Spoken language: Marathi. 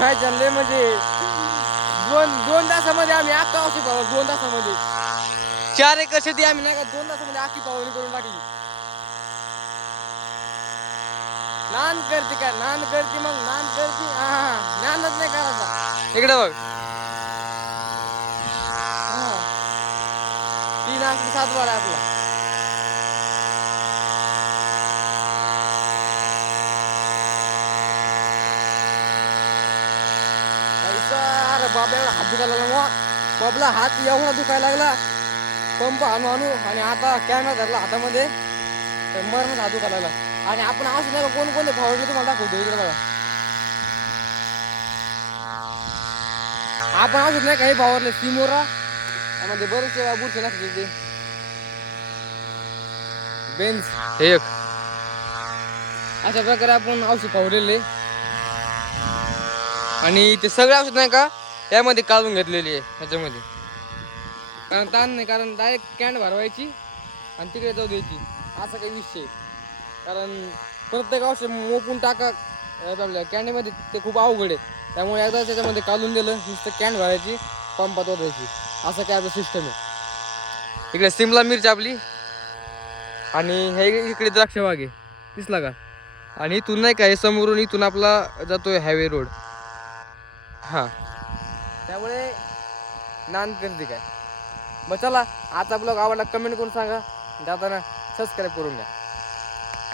काय चाललंय म्हणजे दोन तासामध्ये आम्ही अख्खा औषध पावलं 2 तासामध्ये 4 एकर शेती आम्ही नाही का 2 तासामध्ये अख्खी पावणी करून टाकली. नान करते का नान करते मग नान करते नानच नाही करायचा इकडे बघ 3 अंकी 7 बार आहे आपला. अरे बाबा हात दुखायला लागला बाबला हात एवढा दुखायला लागला पंप आणू आणू आणि आता कॅमेरा धरला हातामध्ये मरण हात दुखायला लागला. आणि आपण असं नाही का कोणते फवारले तुम्हाला दाखवतो इकडे बघा. आपण असं नाही काही फवारले सिमोरा त्यामध्ये बरेचसे बुरशी नसते ते बेन्स एक अशा प्रकारे आपण औषध फवारलेले आणि ते सगळे औषध नाही का यामध्ये काढून घेतलेली आहे ह्याच्यामध्ये. कारण ताण नाही कारण डायरेक्ट कॅन भरवायची आणि तिकडे जाऊ द्यायची असा काही विषय. कारण प्रत्येक औषध मोपून टाका आपल्या कॅनमध्ये ते खूप अवघड आहे. त्यामुळे एकदा त्याच्यामध्ये काढून दिलं नुसतं कॅन भरायची पंपात ओढायची असं काय आपलं सिस्टम आहे. इकडे सिमला मिरची आपली आणि हे इकडे द्राक्ष बाग आहे दिसला का. आणि इथून नाही का हे समोरून इथून आपला जातोय हायवे रोड. हां त्यामुळे नान करते काय. मग चला आता ब्लॉग आवडला कमेंट करून सांगा जाताना सबस्क्राईब करून घ्या.